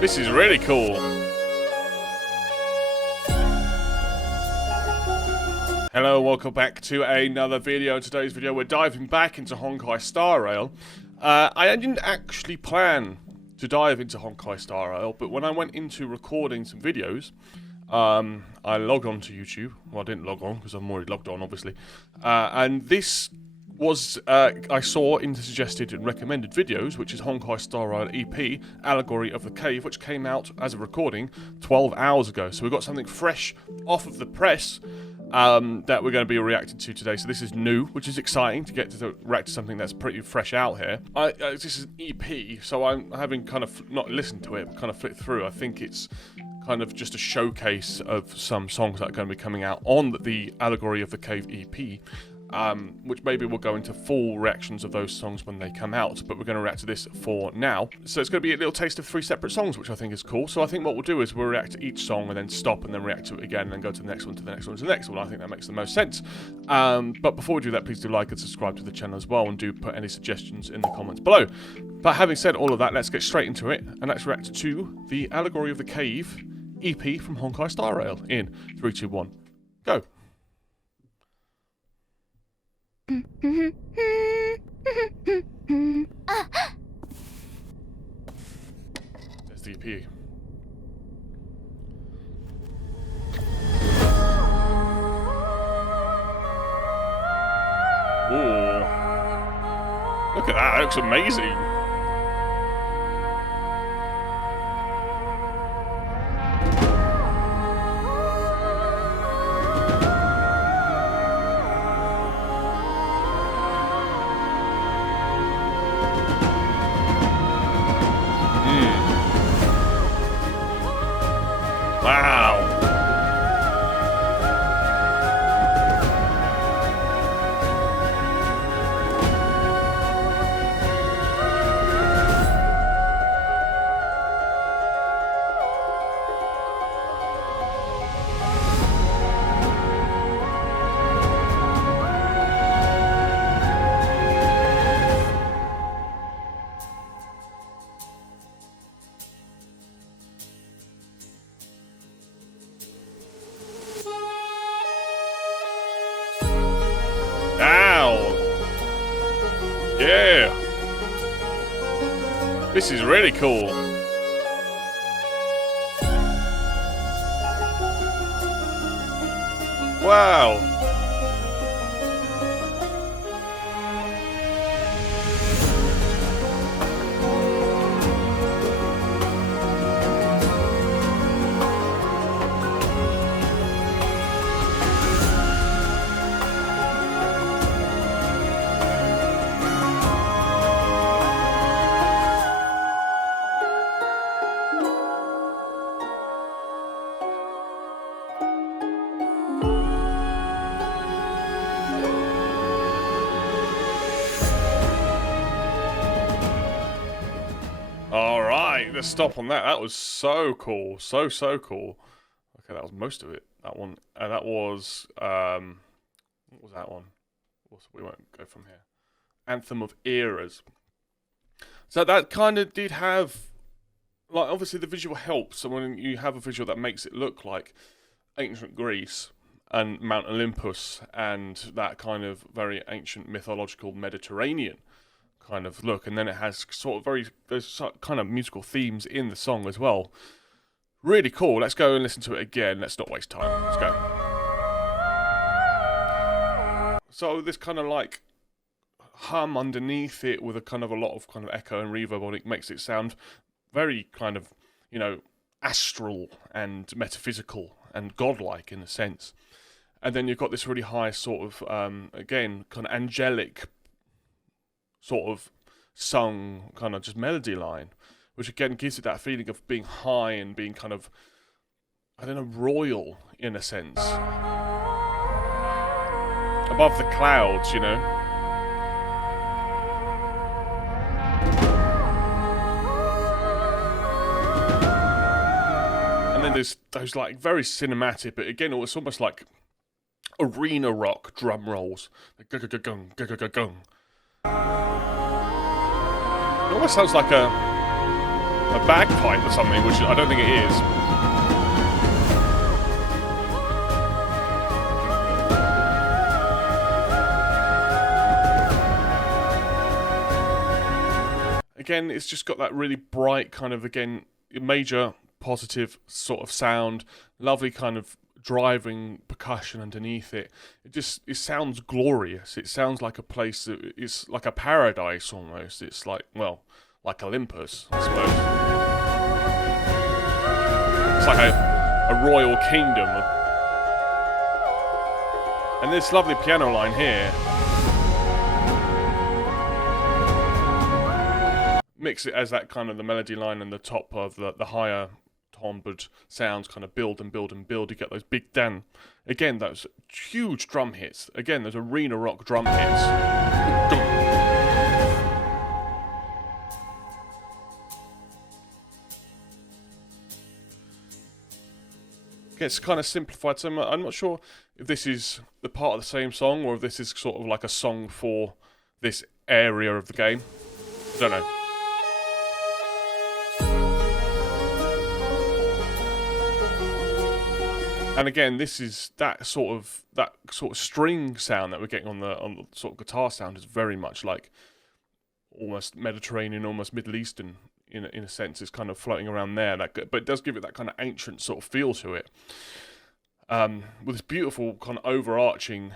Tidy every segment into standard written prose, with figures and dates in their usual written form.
This is really cool. Hello, welcome back to another video. In today's video, we're diving back into Honkai Star Rail. I didn't actually plan to dive into Honkai Star Rail, but when I went into recording some videos, I logged on to YouTube. Well, I didn't log on because I'm already logged on, obviously. And this was, I saw in the suggested and recommended videos, which is Honkai Star Rail EP, Allegory of the Cave, which came out as a recording 12 hours ago. So we've got something fresh off of the press that we're going to be reacting to today. So this is new, which is exciting to get to react to something that's pretty fresh out here. This is an EP, so I'm having kind of not listened to it, but kind of flipped through. I think it's kind of just a showcase of some songs that are going to be coming out on the Allegory of the Cave EP. Which maybe we'll go into full reactions of those songs when they come out, but we're going to react to this for now. So it's going to be a little taste of 3 separate songs, which I think is cool. So I think what we'll do is we'll react to each song and then stop and then react to it again and then go to the next one, to the next one, to the next one. I think that makes the most sense. But before we do that, please do like and subscribe to the channel as well, and do put any suggestions in the comments below. But having said all of that, let's get straight into it and let's react to the Allegory of the Cave EP from Honkai Star Rail in 3, 2, 1, go. There's the EP. Ooh. Look at that, that looks amazing. Wow. Yeah. This is really cool. Wow. Alright, let's stop on that. That was so cool. So cool. Okay, that was most of it. That one. That was, what was that one? We won't go from here. Anthem of Eras. So that kind of did have, like, obviously the visual helps. So when you have a visual that makes it look like ancient Greece and Mount Olympus and that kind of very ancient mythological Mediterranean kind of look, and then it has sort of there's kind of musical themes in the song as well. Really cool. Let's go and listen to it again. Let's not waste time. Let's go. So this kind of like hum underneath it with a kind of a lot of kind of echo and reverb on it makes it sound very kind of, you know, astral and metaphysical and godlike in a sense. And then you've got this really high sort of again kind of angelic sort of sung kind of just melody line, which again gives it that feeling of being high and being kind of, I don't know, royal in a sense. Above the clouds, you know. And then there's those like very cinematic, but again it's almost like arena rock drum rolls. Like gung, gung, gung, gung. It almost sounds like a a bagpipe or something, which I don't think it is. Again, it's just got that really bright kind of, again, major positive sort of sound, lovely kind of driving percussion underneath it. It sounds glorious. It sounds like a place that is like a paradise almost. It's like, well, like Olympus, I suppose. It's like a royal kingdom. And this lovely piano line here. Mix it as that kind of the melody line and the top of the higher timbre sounds kind of build and build and build. You get those big dan. Again, those huge drum hits. Again, those arena rock drum hits. Gets kind of simplified. So I'm not sure if this is the part of the same song or if this is sort of like a song for this area of the game. Don't know. And again, this is that sort of string sound that we're getting on the sort of guitar sound is very much like almost Mediterranean, almost Middle Eastern in a sense. It's kind of floating around there. But it does give it that kind of ancient sort of feel to it, with this beautiful kind of overarching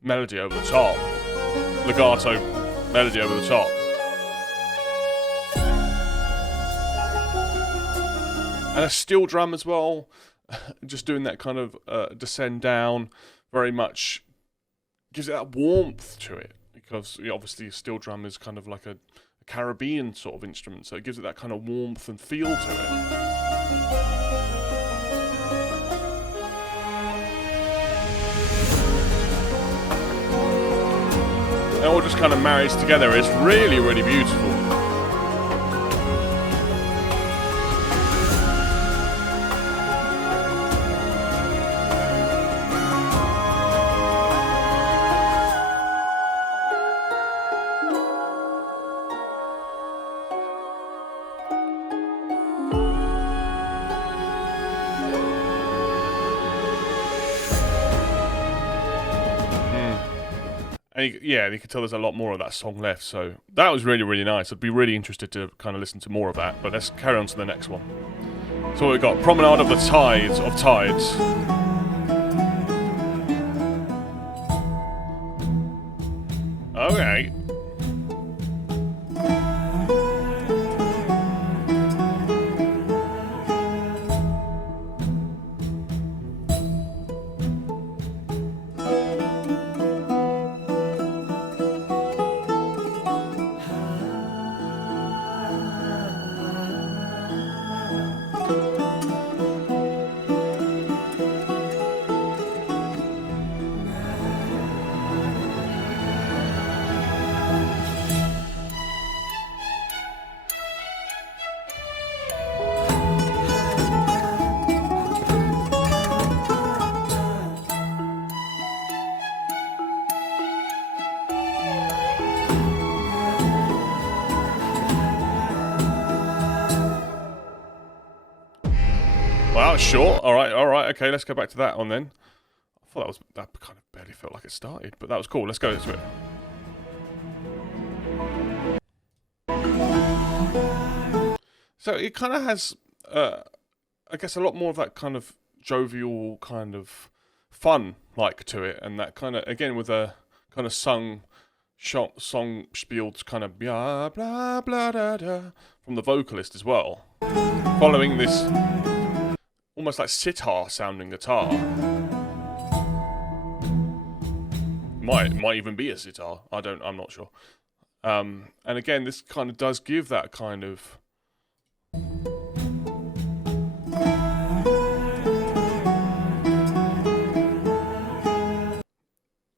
melody over the top, legato melody over the top, and a steel drum as well. Just doing that kind of descend down very much gives it that warmth to it, because obviously a steel drum is kind of like a Caribbean sort of instrument, so it gives it that kind of warmth and feel to it. It all just kind of marries together. It's really, really beautiful. And you can tell there's a lot more of that song left, so that was really, really nice. I'd be really interested to kind of listen to more of that, but let's carry on to the next one. So we've got Promenade of the Tides of Tides. Okay. Well, sure. All right. Okay, let's go back to that one then. I thought that kind of barely felt like it started, but that was cool. Let's go to it. So it kind of has, I guess, a lot more of that kind of jovial kind of fun like to it, and that kind of, again, with a kind of song spieled kind of blah blah blah da da from the vocalist as well, following this almost like sitar sounding guitar. Might even be a sitar. I'm not sure. And again, this kind of does give that kind of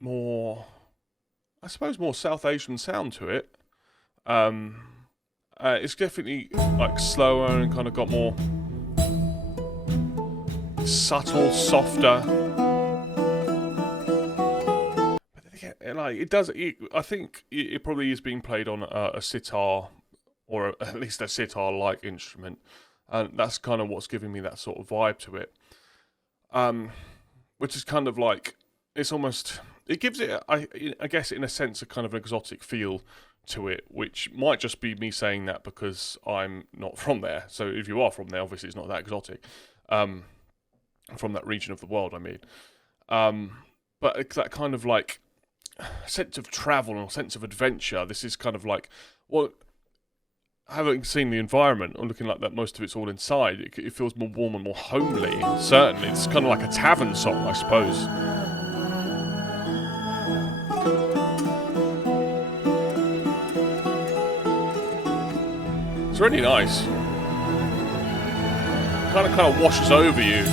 more, I suppose, more South Asian sound to it. It's definitely like slower and kind of got more subtle, softer. But like it does. I think it probably is being played on a sitar or at least a sitar-like instrument, and that's kind of what's giving me that sort of vibe to it. Which is kind of like, it's almost, it gives it, I guess, in a sense, a kind of an exotic feel to it, which might just be me saying that because I'm not from there. So if you are from there, obviously it's not that exotic. From that region of the world, I mean. But it's that kind of like sense of travel and sense of adventure. This is kind of like, well, having seen the environment or looking like that, most of it's all inside, it feels more warm and more homely. Certainly, it's kind of like a tavern song, I suppose. It's really nice. Kind of washes over you.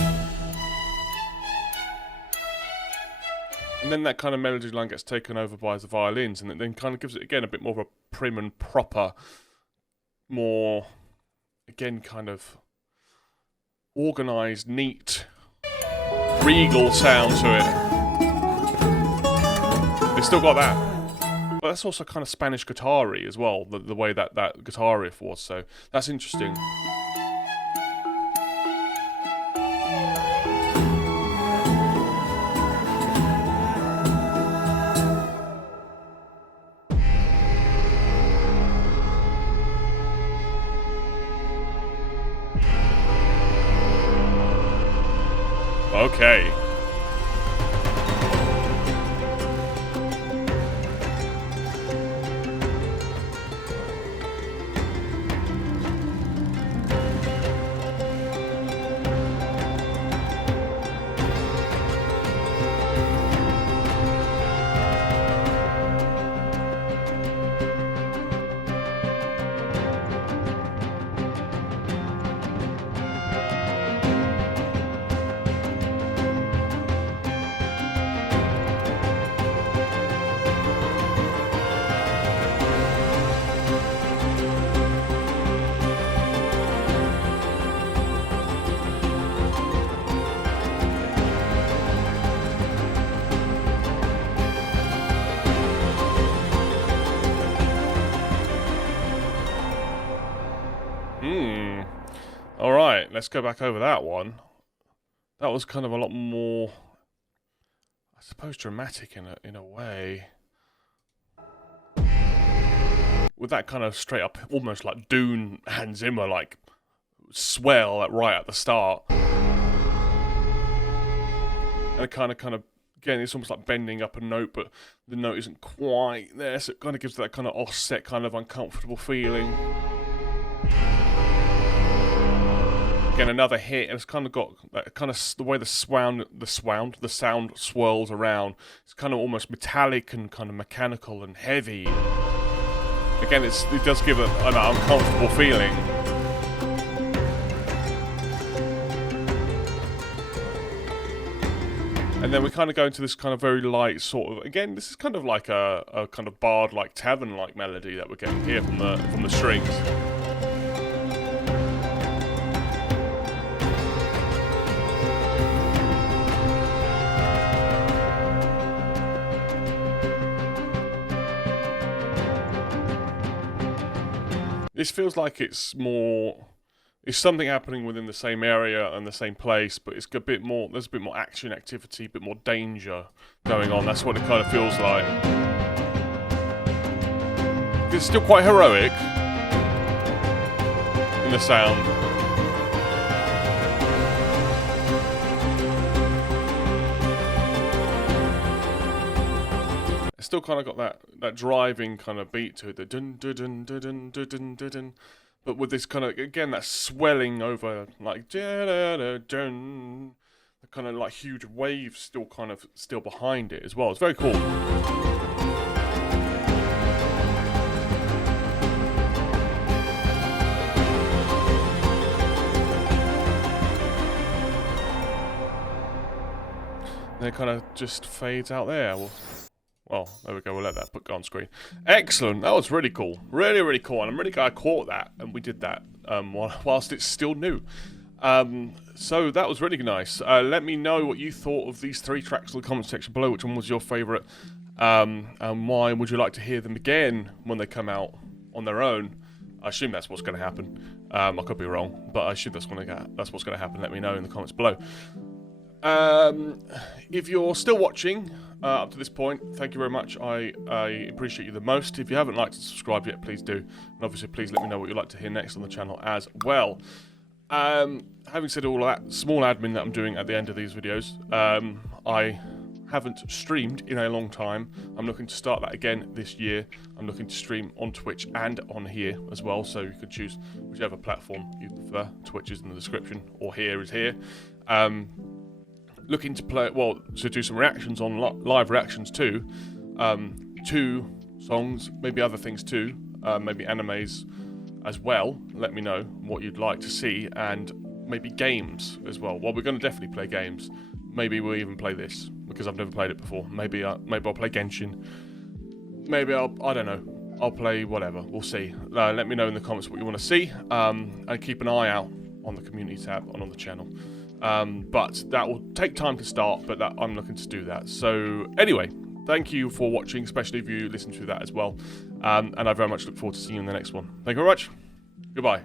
And then that kind of melody line gets taken over by the violins, and it then kind of gives it, again, a bit more of a prim and proper, more, again, kind of organised, neat, regal sound to it. It's still got that. But that's also kind of Spanish guitar-y as well, the way that guitar riff was, so that's interesting. Okay. Alright, let's go back over that one. That was kind of a lot more, I suppose, dramatic in a way. With that kind of straight up, almost like Dune Hans Zimmer, like, swell right at the start. And it kind of, again, it's almost like bending up a note, but the note isn't quite there, so it kind of gives that kind of offset, kind of uncomfortable feeling. Again, another hit, and it's kind of got that kind of the way the sound swirls around. It's kind of almost metallic and kind of mechanical and heavy. Again, it does give an uncomfortable feeling. And then we kind of go into this kind of very light sort of, again, this is kind of like a kind of bard-like, tavern-like melody that we're getting here from the strings. This feels like it's something happening within the same area and the same place, but it's a bit more, there's a bit more action activity, a bit more danger going on. That's what it kind of feels like. It's still quite heroic in the sound. It's still kind of got that driving kind of beat to it, the dun dun dun dun dun dun dun dun dun, but with this kind of, again, that swelling over, like dun dun dun dun, the kind of like huge wave still behind it as well. It's very cool. And it kind of just fades out there. Well, there we go, we'll let that go on screen. Excellent, that was really cool. Really, really cool, and I'm really glad I caught that, and we did that whilst it's still new. So that was really nice. Let me know what you thought of these 3 tracks in the comment section below. Which one was your favourite, and why would you like to hear them again when they come out on their own? I assume that's what's going to happen. I could be wrong, but I assume that's what's going to happen. Let me know in the comments below. If you're still watching up to this point, thank you very much. I appreciate you the most. If you haven't liked and subscribed yet, please do. And obviously, please let me know what you'd like to hear next on the channel as well. Having said all that small admin that I'm doing at the end of these videos, I haven't streamed in a long time. I'm looking to start that again this year. I'm looking to stream on Twitch and on here as well, so you can choose whichever platform you prefer. Twitch is in the description, or here is here. Looking to play, well, to do some reactions on live reactions too. 2 songs, maybe other things too, maybe animes as well. Let me know what you'd like to see, and maybe games as well. Well, we're going to definitely play games. Maybe we'll even play this, because I've never played it before. Maybe I'll play Genshin. Maybe I don't know. I'll play whatever. We'll see. Let me know in the comments what you want to see, and keep an eye out on the community tab and on the channel. But that will take time to start, but I'm looking to do that. So anyway, thank you for watching, especially if you listen to that as well. And I very much look forward to seeing you in the next one. Thank you very much. Goodbye.